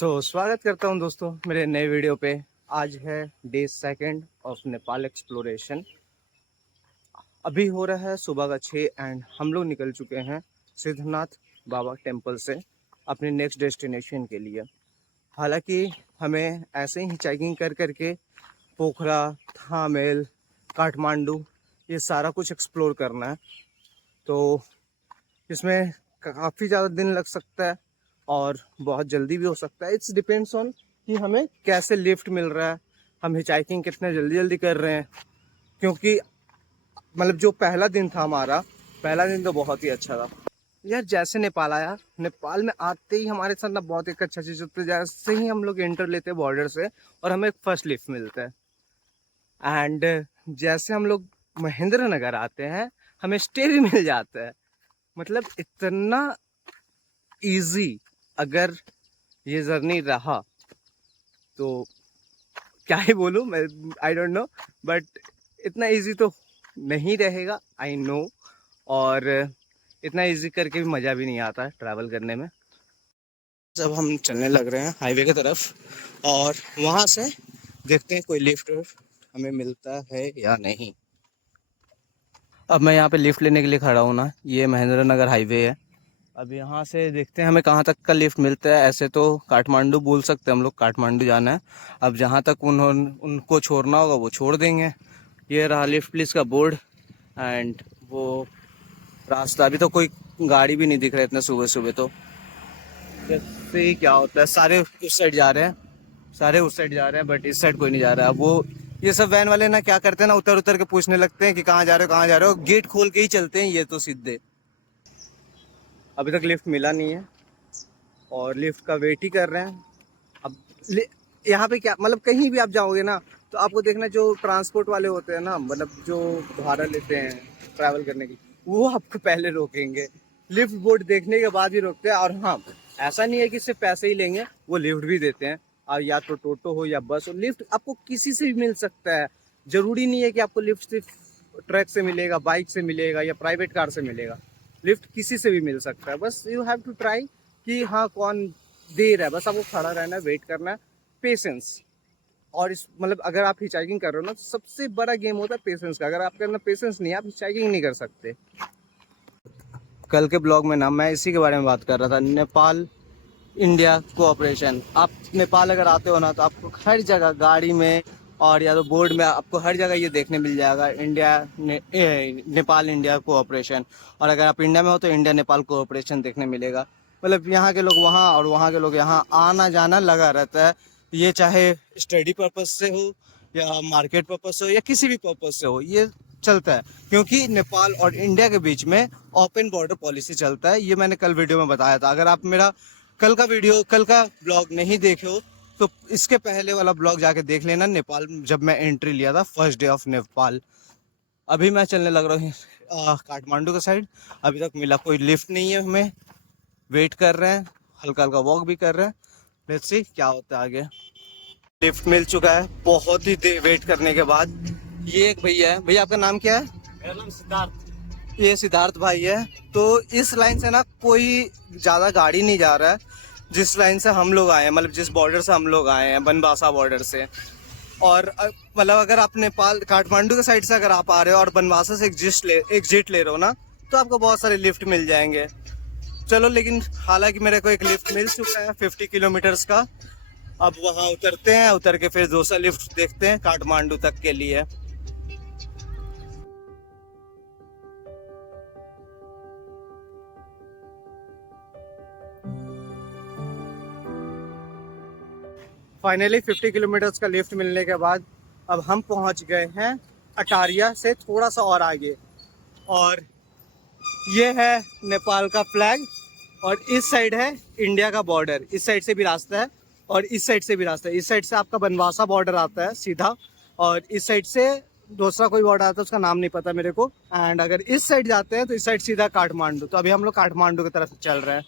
स्वागत करता हूं दोस्तों मेरे नए वीडियो पे। आज है day second of Nepal exploration. अभी हो रहा है सुबह का 6 एंड हम लोग निकल चुके हैं सिद्धनाथ बाबा टेम्पल से अपने नेक्स्ट डेस्टिनेशन के लिए। हालांकि हमें ऐसे ही हिचाइकिंग कर करके पोखरा, थामेल, काठमांडू ये सारा कुछ एक्सप्लोर करना है, तो इसमें काफ़ी ज़्यादा दिन लग सकता है और बहुत जल्दी भी हो सकता है। इट्स डिपेंड्स ऑन कि हमें कैसे लिफ्ट मिल रहा है, हम हिचाइकिंग कितने जल्दी जल्दी कर रहे हैं। क्योंकि मतलब जो पहला दिन था हमारा, पहला दिन तो बहुत ही अच्छा था यार। जैसे नेपाल आया, नेपाल में आते ही हमारे साथ ना बहुत एक अच्छा चीज़ होता है। जैसे ही हम लोग एंटर लेते हैं बॉर्डर से और हमें फर्स्ट लिफ्ट मिलता है, एंड जैसे हम लोग महेंद्र नगर आते हैं हमें स्टे भी मिल जाता है। मतलब इतना इजी अगर ये जर्नी रहा तो क्या ही बोलूँ मैं, आई डोंट नो, बट इतना इजी तो नहीं रहेगा, आई नो। और इतना इजी करके भी मज़ा भी नहीं आता है ट्रैवल करने में। जब हम चलने लग रहे हैं हाईवे की तरफ और वहाँ से देखते हैं कोई लिफ्ट हमें मिलता है या नहीं। अब मैं यहाँ पे लिफ्ट लेने के लिए खड़ा हूँ ना, ये महेंद्र नगर हाईवे है। अब यहाँ से देखते हैं हमें कहाँ तक का लिफ्ट मिलता है। ऐसे तो काठमांडू बोल सकते हैं हम लोग, काठमांडू जाना है। अब जहाँ तक उनको छोड़ना होगा वो छोड़ देंगे। ये रहा लिफ्ट प्लीज का बोर्ड एंड वो रास्ता। अभी तो कोई गाड़ी भी नहीं दिख रहा इतना सुबह सुबह। तो जैसे ही क्या होता है, सारे उस साइड जा रहे हैं, सारे उस साइड जा रहे हैं, बट इस साइड कोई नहीं जा रहा है। अब वो ये सब वैन वाले ना क्या करते हैं ना, उतर उतर के पूछने लगते हैं कि कहाँ जा रहे हो, कहाँ जा रहे हो। गेट खोल के ही चलते हैं ये तो सीधे। अभी तक लिफ्ट मिला नहीं है और लिफ्ट का वेट ही कर रहे हैं। अब यहाँ पे क्या मतलब, कहीं भी आप जाओगे ना तो आपको देखना जो ट्रांसपोर्ट वाले होते हैं ना, मतलब जो भाड़ा लेते हैं ट्रैवल करने की, वो आपको पहले रोकेंगे। लिफ्ट बोर्ड देखने के बाद ही रोकते हैं। और हाँ, ऐसा नहीं है कि सिर्फ पैसे ही लेंगे, वो लिफ्ट भी देते हैं। और या तो टोटो हो या बस हो, लिफ्ट आपको किसी से भी मिल सकता है। जरूरी नहीं है कि आपको लिफ्ट सिर्फ ट्रक से मिलेगा, बाइक से मिलेगा या प्राइवेट कार से मिलेगा। लिफ्ट किसी से भी मिल सकता है। बस यू हैव टू ट्राई कि हाँ कौन दे रहा है। बस आपको खड़ा रहना है, वेट करना है, पेशेंस। और इस मतलब अगर आप हिचाइकिंग कर रहे हो ना, तो सबसे बड़ा गेम होता है पेशेंस का। अगर आपके अंदर पेशेंस नहीं है, आप हिचाइकिंग नहीं कर सकते। कल के ब्लॉग में ना मैं इसी के बारे में बात कर रहा था, नेपाल इंडिया कोऑपरेशन। आप नेपाल अगर आते हो ना तो आपको हर जगह गाड़ी में और या तो बोर्ड में आपको हर जगह ये देखने मिल जाएगा, नेपाल इंडिया कोऑपरेशन। और अगर आप इंडिया में हो तो इंडिया नेपाल कोऑपरेशन देखने मिलेगा। मतलब यहाँ के लोग वहाँ और वहाँ के लोग यहाँ, आना जाना लगा रहता है। ये चाहे स्टडी पर्पज से हो या मार्केट पर्पज से हो या किसी भी पर्पज से हो, ये चलता है। क्योंकि नेपाल और इंडिया के बीच में ओपन बॉर्डर पॉलिसी चलता है। ये मैंने कल वीडियो में बताया था। अगर आप मेरा कल का ब्लॉग नहीं देखे हो तो इसके पहले वाला ब्लॉग जाके देख लेना, नेपाल जब मैं एंट्री लिया था, फर्स्ट डे ऑफ नेपाल। अभी मैं चलने लग रहा हूँ काठमांडू का साइड। अभी तक मिला कोई लिफ्ट नहीं है, हमें वेट कर रहे हैं, हल्का हल्का वॉक भी कर रहे हैं। लेट्स सी क्या होता है आगे। लिफ्ट मिल चुका है बहुत ही देर वेट करने के बाद। ये एक भैया है। भैया आपका नाम क्या है? मेरा नाम सिद्धार्थ। ये सिद्धार्थ भाई है। तो इस लाइन से ना कोई ज़्यादा गाड़ी नहीं जा रहा है, जिस लाइन से हम लोग आए हैं, मतलब जिस बॉर्डर से हम लोग आए हैं, बनबासा बॉर्डर से। और मतलब अगर आप नेपाल काठमांडू के साइड से अगर आप आ रहे हो और बनबासा से एग्जिट ले रहे हो ना, तो आपको बहुत सारे लिफ्ट मिल जाएंगे। चलो, लेकिन हालांकि मेरे को एक लिफ्ट मिल चुका है 50 किलोमीटर्स का। अब वहाँ उतरते हैं, उतर के फिर दूसरा लिफ्ट देखते हैं काठमांडू तक के लिए। फाइनली 50 किलोमीटर्स का लिफ्ट मिलने के बाद अब हम पहुंच गए हैं अटारिया से थोड़ा सा और आगे। और ये है नेपाल का फ्लैग और इस साइड है इंडिया का बॉर्डर। इस साइड से भी रास्ता है और इस साइड से भी रास्ता है। इस साइड से आपका बनवासा बॉर्डर आता है सीधा, और इस साइड से दूसरा कोई बॉर्डर आता है, उसका नाम नहीं पता मेरे को। एंड अगर इस साइड जाते हैं तो इस साइड सीधा काठमांडू। तो अभी हम लोग काठमांडू की तरफ चल रहे हैं।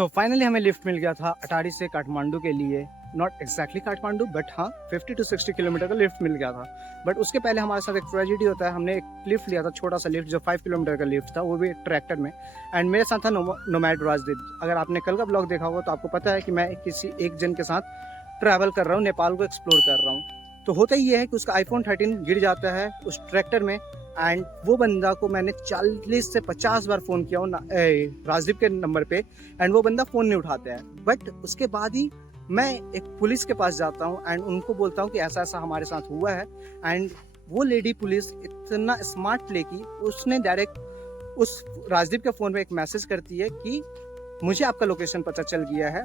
सो फाइनली हमें लिफ्ट मिल गया था अटारी से काठमांडू के लिए, नॉट एग्जैक्टली काठमांडू बट हाँ 50 to 60 किलोमीटर का लिफ्ट मिल गया था। बट उसके पहले हमारे साथ एक ट्रेजेडी होता है, हमने एक लिफ्ट लिया था, छोटा सा लिफ्ट जो 5 किलोमीटर का लिफ्ट था, वो भी ट्रैक्टर में। एंड मेरे साथ था नोमैड राजदीप। अगर आपने कल का ब्लॉग देखा होगा तो आपको पता है कि मैं किसी एक जन के साथ ट्रैवल कर रहा हूँ, नेपाल को एक्सप्लोर कर रहा हूँ। तो होता ही है कि उसका iPhone 13 गिर जाता है उस ट्रैक्टर में। एंड वो बंदा को मैंने 40 से 50 बार फ़ोन किया राजदीप के नंबर पे, एंड वो बंदा फ़ोन नहीं उठाता है। बट उसके बाद ही मैं एक पुलिस के पास जाता हूँ एंड उनको बोलता हूँ कि ऐसा ऐसा हमारे साथ हुआ है। एंड वो लेडी पुलिस इतना स्मार्ट प्ले की, उसने डायरेक्ट उस राजदीप के फ़ोन में एक मैसेज करती है कि मुझे आपका लोकेशन पता चल गया है,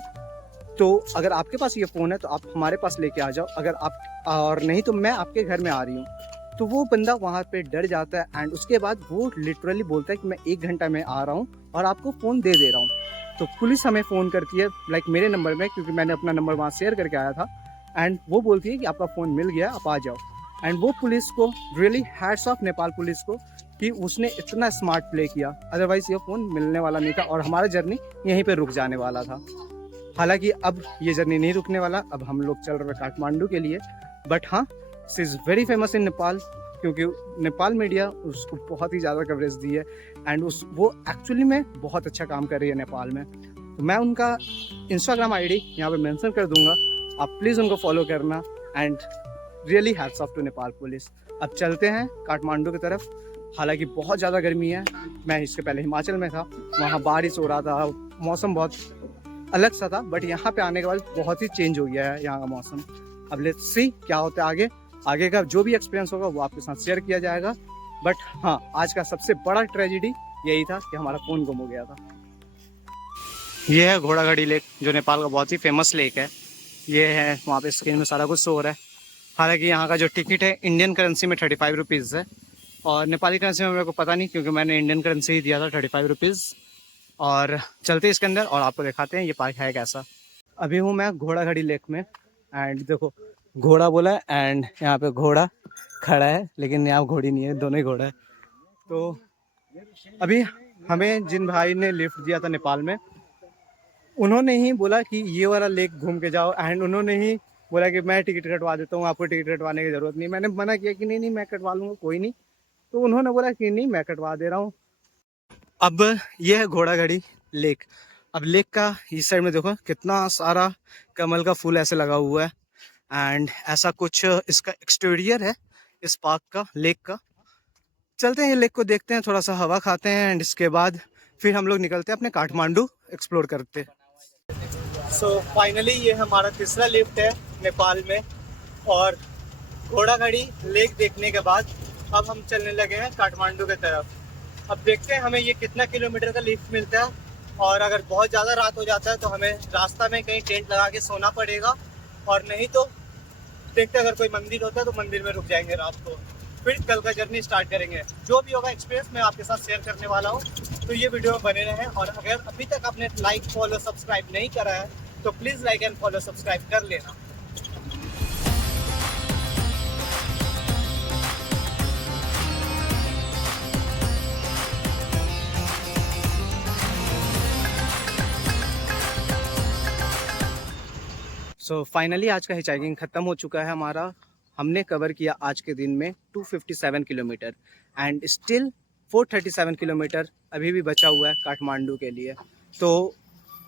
तो अगर आपके पास ये फ़ोन है तो आप हमारे पास लेके आ जाओ, अगर आप और नहीं तो मैं आपके घर में आ रही हूँ। तो वो बंदा वहाँ पे डर जाता है एंड उसके बाद वो लिटरली बोलता है कि मैं 1 घंटा में आ रहा हूँ और आपको फ़ोन दे रहा हूँ। तो पुलिस हमें फ़ोन करती है लाइक मेरे नंबर में, क्योंकि मैंने अपना नंबर वहाँ शेयर करके आया था। एंड वो बोलती है कि आपका फ़ोन मिल गया, आप आ जाओ। एंड वो पुलिस को really hats of Nepal police को कि उसने इतना स्मार्ट प्ले किया, अदरवाइज़ ये फ़ोन मिलने वाला नहीं था और हमारा जर्नी यहीं पर रुक जाने वाला था। हालांकि अब ये जर्नी नहीं रुकने वाला, अब हम लोग चल रहे हैं काठमांडू के लिए। बट हाँ, she is very famous in Nepal, क्योंकि नेपाल मीडिया उसको बहुत ही ज़्यादा कवरेज दी है एंड वो एक्चुअली में बहुत अच्छा काम कर रही है नेपाल में। तो मैं उनका इंस्टाग्राम आईडी यहाँ पे मेंशन कर दूंगा, आप प्लीज़ उनको फॉलो करना। And really hats off to Nepal police. अब चलते हैं काठमांडू की तरफ। हालांकि बहुत ज़्यादा गर्मी है, मैं इसके पहले हिमाचल में था, वहाँ बारिश हो रहा था, मौसम बहुत अलग सा था। बट यहाँ पे आने के बाद बहुत ही चेंज हो गया है यहाँ का मौसम। अब लेट्स सी क्या होता है आगे का जो भी एक्सपीरियंस होगा वो आपके साथ शेयर किया जाएगा। बट हाँ, आज का सबसे बड़ा ट्रेजेडी यही था कि हमारा फ़ोन गुम हो गया था। ये है घोड़ागाड़ी लेक, जो नेपाल का बहुत ही फेमस लेक है। ये है, वहाँ पे स्क्रीन में सारा कुछ शो हो रहा है। हालांकि यहाँ का जो टिकट है इंडियन करेंसी में 35 रुपीज़ है और नेपाली करेंसी में मेरे को पता नहीं, क्योंकि मैंने इंडियन करेंसी ही दिया था 35 रुपीज़। और चलते इसके अंदर और आपको दिखाते हैं ये पार्क है कैसा। अभी हूँ मैं घोड़ागाड़ी लेक में एंड देखो घोड़ा बोला है एंड यहाँ पे घोड़ा खड़ा है, लेकिन यहाँ घोड़ी नहीं है, दोनों ही घोड़ा है। तो अभी हमें जिन भाई ने लिफ्ट दिया था नेपाल में, उन्होंने ही बोला कि ये वाला लेक घूम के जाओ एंड उन्होंने ही बोला कि मैं टिकट कटवा देता हूँ, आपको टिकट कटवाने की ज़रूरत नहीं। मैंने मना किया कि नहीं मैं कटवा लूँगा, कोई नहीं। तो उन्होंने बोला कि नहीं मैं कटवा दे रहा हूँ। अब ये है घोड़ागाड़ी लेक। अब लेक का इस साइड में देखो कितना सारा कमल का फूल ऐसे लगा हुआ है एंड ऐसा कुछ इसका एक्सटीरियर है इस पार्क का, लेक का। चलते हैं ये लेक को देखते हैं, थोड़ा सा हवा खाते हैं एंड इसके बाद फिर हम लोग निकलते हैं अपने काठमांडू एक्सप्लोर करते। सो फाइनली ये हमारा तीसरा लिफ्ट है नेपाल में और घोड़ागाड़ी लेक देखने के बाद अब हम चलने लगे हैं काठमांडू की तरफ। अब देखते हैं हमें ये कितना किलोमीटर का लिफ्ट मिलता है, और अगर बहुत ज़्यादा रात हो जाता है तो हमें रास्ता में कहीं टेंट लगा के सोना पड़ेगा, और नहीं तो देखते हैं अगर कोई मंदिर होता है तो मंदिर में रुक जाएंगे रात को, फिर कल का जर्नी स्टार्ट करेंगे। जो भी होगा एक्सपीरियंस मैं आपके साथ शेयर करने वाला हूँ, तो ये वीडियो में बने रहें। और अगर अभी तक आपने लाइक फॉलो सब्सक्राइब नहीं करा है तो please like and follow subscribe कर लेना। सो फाइनली आज का हिचाइकिंग ख़त्म हो चुका है हमारा। हमने कवर किया आज के दिन में 257 किलोमीटर एंड स्टिल 437 किलोमीटर अभी भी बचा हुआ है काठमांडू के लिए। तो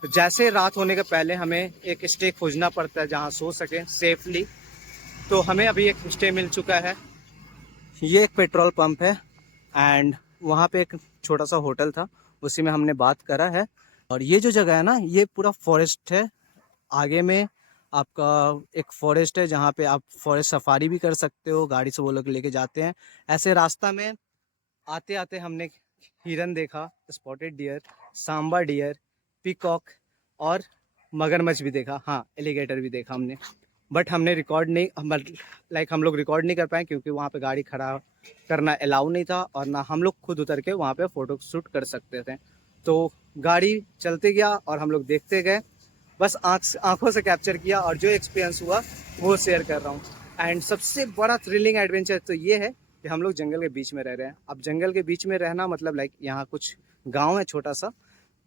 जैसे रात होने के पहले हमें एक स्टे खोजना पड़ता है जहां सो सकें सेफली। तो हमें अभी एक स्टे मिल चुका है। ये एक पेट्रोल पंप है एंड वहाँ पे एक छोटा सा होटल था, उसी में हमने बात करा है। और ये जो जगह है ना, ये पूरा फॉरेस्ट है। आगे में आपका एक फॉरेस्ट है जहाँ पे आप फॉरेस्ट सफारी भी कर सकते हो, गाड़ी से वो लोग लेके जाते हैं। ऐसे रास्ता में आते आते हमने हिरन देखा, spotted deer, sambar deer, peacock और मगरमच्छ भी देखा। हाँ, एलिगेटर भी देखा हमने, बट हमने रिकॉर्ड नहीं, हम लोग रिकॉर्ड नहीं कर पाए क्योंकि वहाँ पे गाड़ी खड़ा करना अलाउ नहीं था और ना हम लोग खुद उतर के वहाँ पे फ़ोटो शूट कर सकते थे। तो गाड़ी चलते गया और हम लोग देखते गए, बस आँखों से कैप्चर किया और जो एक्सपीरियंस हुआ वो शेयर कर रहा हूँ। एंड सबसे बड़ा थ्रिलिंग एडवेंचर तो ये है कि हम लोग जंगल के बीच में रह रहे हैं। अब जंगल के बीच में रहना मतलब लाइक यहाँ कुछ गांव है छोटा सा,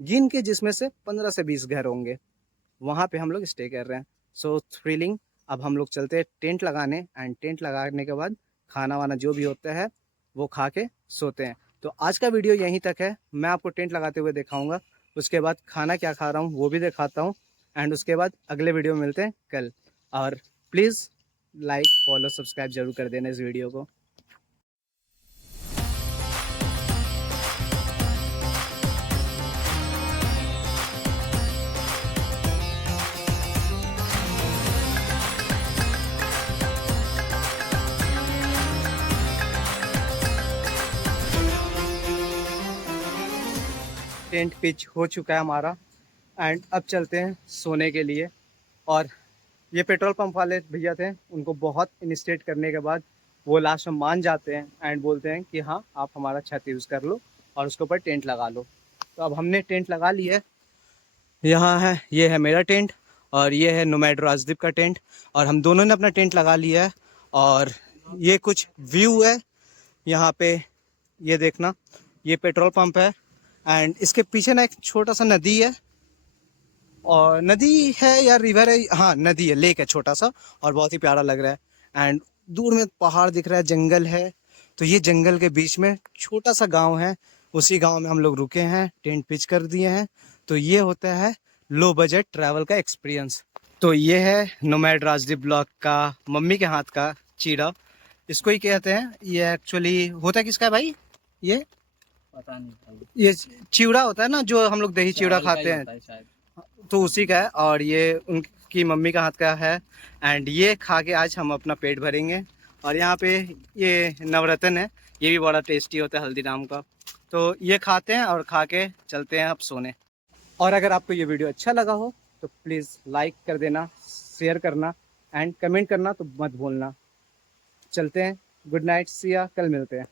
गिन के, जिसमें से 15 से 20 घर होंगे, वहाँ पे हम लोग स्टे कर रहे हैं। सो थ्रिलिंग। अब हम लोग चलते हैं टेंट लगाने, एंड टेंट लगाने के बाद खाना वाना जो भी होता है वो खा के सोते हैं। तो आज का वीडियो यहीं तक है। मैं आपको टेंट लगाते हुए दिखाऊंगा, उसके बाद खाना क्या खा रहा हूँ वो भी दिखाता हूँ, एंड उसके बाद अगले वीडियो में मिलते हैं कल। और प्लीज़ लाइक फॉलो सब्सक्राइब जरूर कर देना इस वीडियो को। टेंट पिच हो चुका है हमारा, एंड अब चलते हैं सोने के लिए। और ये पेट्रोल पंप वाले भैया थे, उनको बहुत इंस्टेट करने के बाद वो लास्ट में मान जाते हैं एंड बोलते हैं कि हाँ आप हमारा छत यूज़ कर लो और उसके ऊपर टेंट लगा लो। तो अब हमने टेंट लगा लिया है। यहाँ है, ये है मेरा टेंट और ये है नोमैड राजदीप का टेंट, और हम दोनों ने अपना टेंट लगा लिया है। और ये कुछ व्यू है यहाँ पे, ये देखना, ये पेट्रोल पंप है, एंड इसके पीछे ना एक छोटा सा नदी है, और नदी है या रिवर है, हाँ नदी है, लेक है छोटा सा, और बहुत ही प्यारा लग रहा है। एंड दूर में पहाड़ दिख रहा है, जंगल है। तो ये जंगल के बीच में छोटा सा गांव है, उसी गांव में हम लोग रुके हैं, टेंट पिच कर दिए हैं। तो ये होता है लो बजट ट्रैवल का एक्सपीरियंस। तो ये है नोमैड राजदीप ब्लॉग का मम्मी के हाथ का चीड़ा, इसको ही कहते हैं। ये एक्चुअली होता है किसका है भाई? ये पता नहीं भाई, ये चिवड़ा होता है ना, जो हम लोग दही चिवड़ा चावल का ही खाते हैं, होता है शायद। तो उसी का है। और ये उनकी मम्मी का हाथ का है, एंड ये खा के आज हम अपना पेट भरेंगे। और यहाँ पे ये नवरत्न है, ये भी बड़ा टेस्टी होता है हल्दीराम का। तो ये खाते हैं और खा के चलते हैं अब सोने। और अगर आपको ये वीडियो अच्छा लगा हो तो प्लीज़ लाइक कर देना, शेयर करना, एंड कमेंट करना तो मत भूलना। चलते हैं, गुड नाइट, सिया, कल मिलते हैं।